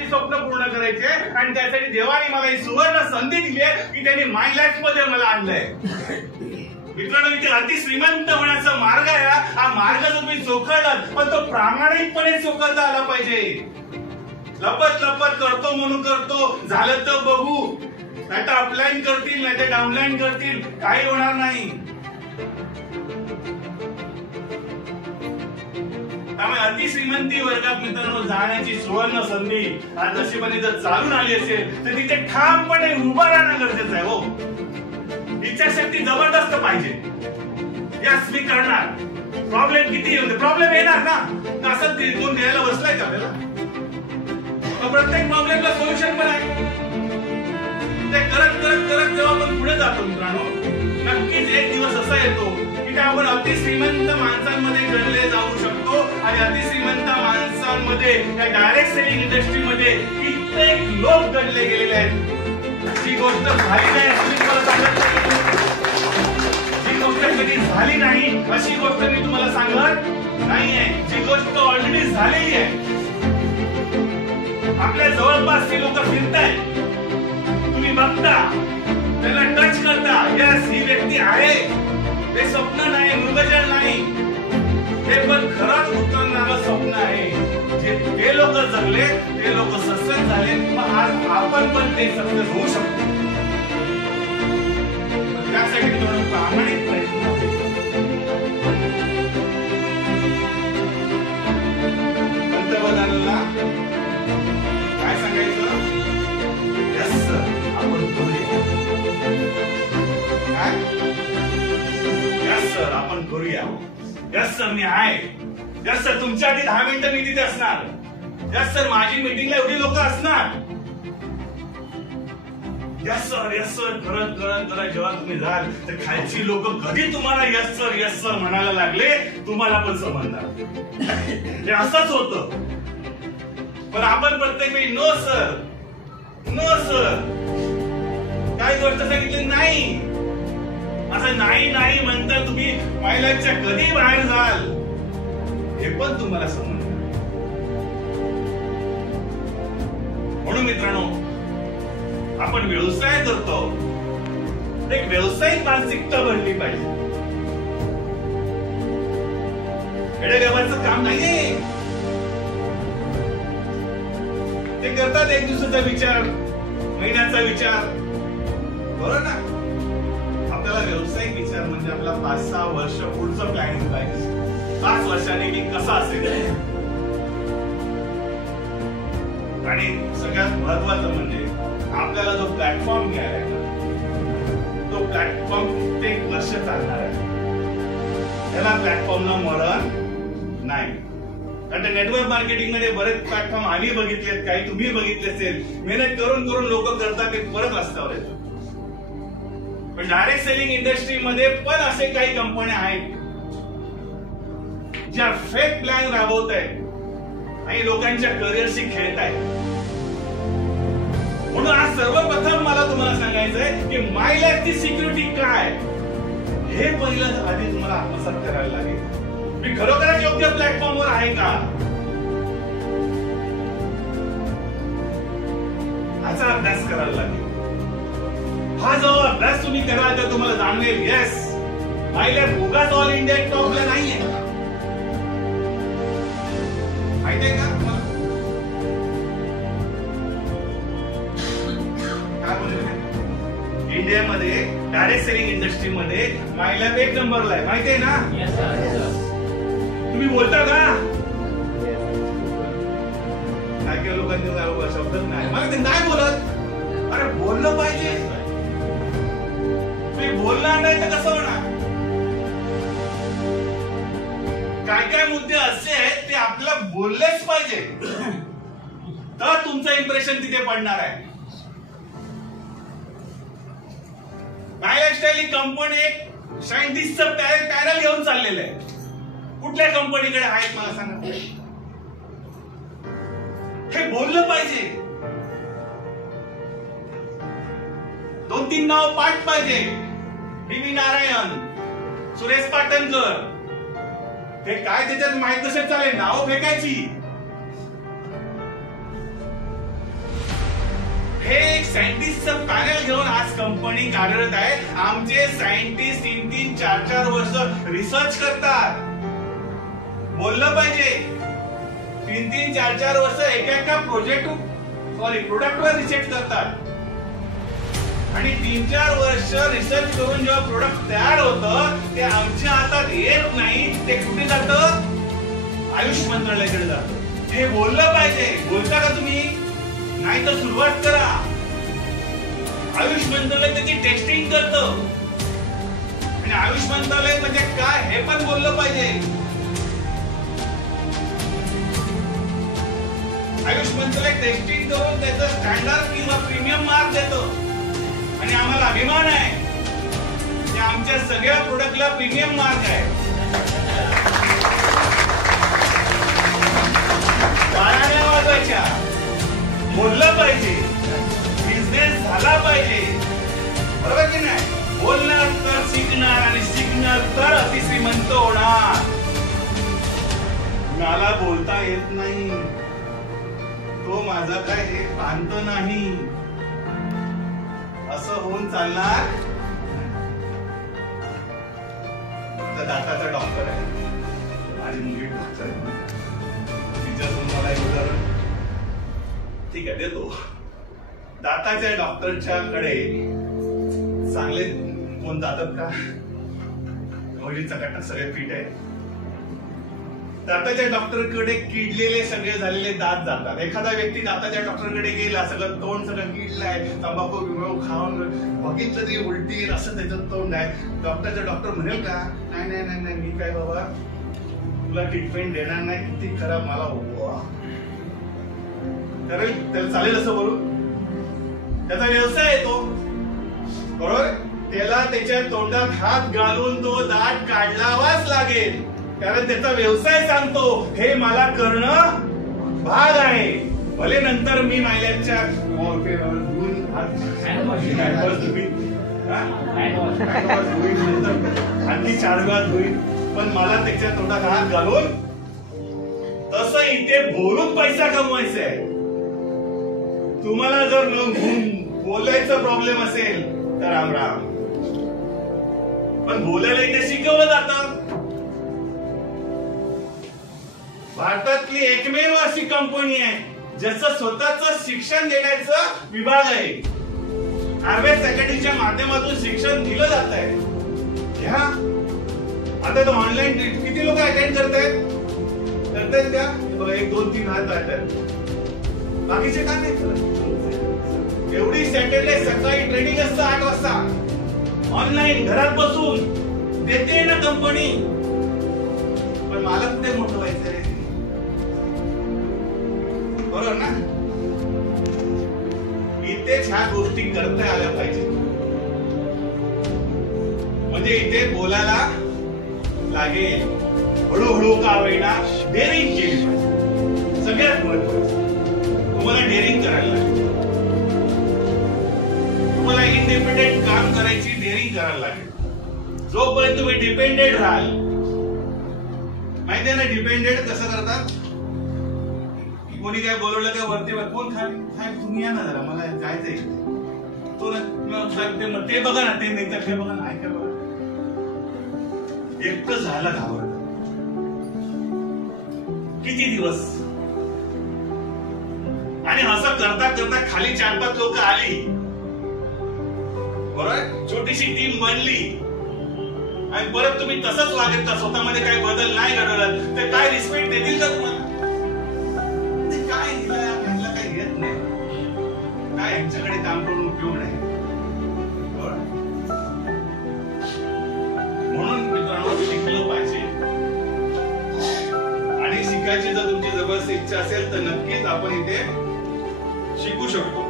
आपली स्वप्न पूर्ण करायचे आणि त्यासाठी देवाने मला ही सुवर्ण संधी दिली आहे की त्यांनी माय लाईफ मध्ये मला आणलंय. मित्रांनो, इथे अति श्रीमंत होण्याचा मार्ग आहे. हा मार्ग जर तुम्ही चोखळलात पण तो प्रामाणिकपणे चोखळता आला पाहिजे. लपत लपत करतो म्हणून करतो, झालं तर बघू, नाही तर अपलाईन करतील, नाही तर डाऊनलाईन करतील, काही होणार नाही. त्यामुळे अतिश्रीमंती वर्गात मित्रांनो जाण्याची सुवर्ण संधी आज नशिबाने जर चालून आली असेल तर तिथे ठामपणे उभं राहणं गरजेचं आहे. हो, इच्छाशक्ती जबरदस्त पाहिजे. यस, मी करणार. प्रॉब्लेम किती येऊ दे, प्रॉब्लेम येणार ना. असं कोण द्यायला बसलाय का आपल्याला? प्रत्येक प्रॉब्लेमला सोल्युशन पण आहे. ते करत करत करत जेव्हा आपण पुढे जातो मित्रांनो, नक्कीच एक दिवस असा येतो की आपण अतिश्रीमंत माणसांमध्ये गणले जाऊ शकतो. आणि अतिश्रीमंत माणसांमध्ये या डायरेक्ट सेलिंग इंडस्ट्रीमध्ये कित्येक लोक गणले गेलेले आहेत. जी गोष्ट झाली नाही अशी तुम्हाला सांगत नाही, जी गोष्ट कधी झाली नाही अशी गोष्ट मी तुम्हाला सांगत नाहीये. जी गोष्ट ऑलरेडी झालेली आहे. आपल्या जवळपास ते लोक फिरताय, तुम्ही बघता, त्यांना टच करता. यस, ही व्यक्ती आहे. ते स्वप्न नाही, मृगजळ नाही, ते पण खरंच उतरणारं स्वप्न आहे. जे ते लोक जगले, ते लोक सक्सेस झाले, आज आपण पण ते सक्सेस होऊ शकतो. त्यासाठी थोडं प्रामाणिक प्रयत्न. पंतप्रधानांना काय सांगायचं? यस सर, आपण करूया. काय? यस सर, आपण करूया. यस सर, मी आहे. यस सर, तुमच्या आधी 10 मिनिटं मी तिथे असणार. यस सर, माझी मीटिंगला एवढी लोक असणार. यस सर, यस सर, करत करत करत जेव्हा तुम्ही जाल तर खालची लोक कधी तुम्हाला यस सर म्हणायला लागले, तुम्हाला पण समजणार. हे असंच होतं. पण आपण प्रत्येक वेळी नो सर, नो सर, काही गोष्ट सांगितली नाही, असं नाही नाही म्हणता तुम्ही महिलांच्या कधी बाहेर जाल हे पण तुम्हाला समजणार. म्हणून मित्रांनो, आपण व्यवसाय करतो, एक व्यावसायिक मानसिकता बनली पाहिजे. येड्यागेवाचं काम नाहीये. ते करतात एक दिवसाचा विचार, महिन्याचा विचार, बरोबर ना? आपल्याला व्यावसायिक विचार म्हणजे आपला 5-6 वर्ष पुढचं प्लॅनिंग पाहिजे. 5 वर्षांनी मी कसा असेल. आणि सगळ्यात महत्वाचं म्हणजे आपल्याला जो प्लॅटफॉर्म घ्यायला आहे ना, तो प्लॅटफॉर्म कित्येक वर्ष चालणार आहे. त्याला प्लॅटफॉर्मला मरण नाही. कारण नेटवर्क मार्केटिंग मध्ये बरेच प्लॅटफॉर्म आम्ही बघितलेत, काही तुम्ही बघितले असेल. मेहनत करून करून लोक करतात, ते परत रस्त्यावर येतात. पण डायरेक्ट सेलिंग इंडस्ट्रीमध्ये पण असे काही कंपन्या आहेत ज्या फेक प्लॅन राबवत आहेत आणि लोकांच्या करिअरशी खेळत आहेत. म्हणून आज सर्वप्रथम मला तुम्हाला सांगायचंय की माय लाईफची सिक्युरिटी काय हे पहिलं आधी तुम्हाला आत्मसात करायला लागेल. मी खरोखरच योग्य प्लॅटफॉर्मवर आहे का याचा अभ्यास करायला लागेल. हा जो अभ्यास तुम्ही कराल तर तुम्हाला जाणवेल, येस, माय लाईफ उगाच ऑल इंडिया टॉपला नाहीये. माहितीये का तुम्हाला? इंडियामध्ये डायरेक्ट सेलिंग इंडस्ट्रीमध्ये माय लाईफ 1 नंबरला आहे. माहितीये ना? तुम्ही बोलता का? काही लोकांनी शब्दच नाही, मला ते नाही बोलत. अरे बोललं पाहिजे. तुम्ही बोलणार नाही तर कसं होणार? काय काय मुद्दे असे आहेत ते आपल्याला बोललेच पाहिजे, तर तुमचं इम्प्रेशन तिथे पडणार आहे. माय लाईफस्टाईल ही कंपनी एक सायंटिस्टचं पॅनल घेऊन चाललेलं आहे. कुठल्या कंपनीकडे आहेत मला सांगा? हे बोललं पाहिजे. 2-3 नाव पाठ पाहिजे. डी.व्ही. नारायण, सुरेश पाटणकर. हे काय त्याच्यात माहित नसेल चालेल, नाव फेकायची. सायंटिस्टचं पॅनल घेऊन आज कंपनी कार्यरत आहे. आमचे सायंटिस्ट 3-3, 4-4 वर्ष रिसर्च करतात. बोललं पाहिजे. 3-3, 4-4 वर्ष एका प्रोडक्टवर रिसर्च करतात आणि 3-4 वर्ष रिसर्च करून जेव्हा प्रोडक्ट तयार होतं ते आमच्या हातात येत नाही. ते कुठे जातं? आयुष मंत्रालयाकडे जातं. हे बोललं पाहिजे. बोलता का तुम्ही? नाही तर सुरुवात करा. आयुष मंत्रालय त्याची टेस्टिंग करतं आणि आयुष मंत्रालय म्हणजे काय हे पण बोललं पाहिजे. आयुष मंत्रालय टेस्टिंग करून त्याचं स्टँडर्ड किंवा प्रीमियम मार्क देतं आणि आम्हाला अभिमान आहे की आमच्या सगळ्या प्रोडक्टला प्रीमियम मार्क आहे. गाण्या वाजवायच्या. बोललं पाहिजे. बिझनेस झाला पाहिजे. बरोबर की नाही? बोलणार तर शिकणार आणि शिकणार तर अतिश्रीमंत होणार. मला बोलता येत नाही. तो माझा काय हे प्रांत नाही. असं होऊन चालणार. दाताचा डॉक्टर आहे. माझी मुलगी डॉक्टर आहे. मला एक उदाहरण ठीक आहे देतो. दाताच्या डॉक्टरच्या कडे चांगले कोण जातात का? चकाटक सगळे फिट आहे. दाताच्या डॉक्टरकडे किडलेले सगळे झालेले दात जातात. एखादा व्यक्ती दाताच्या डॉक्टरकडे गेला, सगळं तोंड सगळं किडलंय, तंबाखू बिंबाखू खाऊन बघितलं तरी उलटी असं त्याचं तोंड आहे. डॉक्टर म्हणेल का? नाही नाही नाही मी काय बाबा तुला ट्रीटमेंट देणार नाही. किती खराब मला करेल. त्याला चालेल असं बोलून? त्याचा व्यवसाय आहे तो. बरोबर? त्याला त्याच्या तोंडात हात घालून तो दात काढलावाच लागेल. कारण त्याचा व्यवसाय सांगतो हे मला करणं भाग आहे. भले नंतर मी मायल्याच्या आणखी 4 वेळा होईल, पण मला त्याच्या तोंडात हात घालून तसं इथे बोलून पैसा कमवायचा आहे. तुम्हाला जर बोलायचा प्रॉब्लेम असेल तर राम राम. पण बोलायला इथे शिकवलं जातं. भारतातली एकमेव अशी कंपनी आहे ज्याचं स्वतःच शिक्षण देण्याचं विभाग आहे. आरबीएस अकॅडमीच्या माध्यमातून शिक्षण दिलं जात आहे. आता तो ऑनलाईन किती लोक अटेंड करतायत त्या? 1, 2, 3 हात आहेत. बाकीचे काय नाही करत. एवढी सॅटरडे सकाळी ट्रेनिंग असतं 8 वाजता ऑनलाईन घरात बसून देते ना कंपनी. पण मला कुठे मोठं व्हायचं रे? बरोबर ना? इथेच ह्या गोष्टी करता आल्या पाहिजे. म्हणजे इथे बोलायला लागेल. हळूहळू का होईना डेअरिंग केली पाहिजे. सगळ्यात महत्वाचं तुम्हाला डेअरिंग करायला लागेल. तुम्हाला इंडिपेंडेंट काम करायची डेअरिंग करायला लागेल. जोपर्यंत तुम्ही डिपेंडेंट राहाल. माहिती आहे ना डिपेंडेंट कसं करतात? कोणी काय बोलवलं काय वरती कोण खाय तुम्ही या ना जरा मला जायचंय तो ना ते बघा ना ते नाही तर बघा ना ऐका बघा. एकटं झालं घाबरत. किती दिवस आणि असं करता करता खाली 4-5 लोक आली. बरोबर? छोटीशी टीम बनली आणि परत तुम्ही तसंच वागत का? स्वतःमध्ये काही बदल नाही घडवला तर काय रिस्पेक्ट देतील का तुम्हाला? काय दिलं काही येत नाही. काय यांच्याकडे काम करून उपयोग नाही. म्हणून मित्रांनो शिकलं पाहिजे. आणि शिकायची जर तुमची जबरदस्त इच्छा असेल तर नक्कीच आपण इथे शिकू शकतो.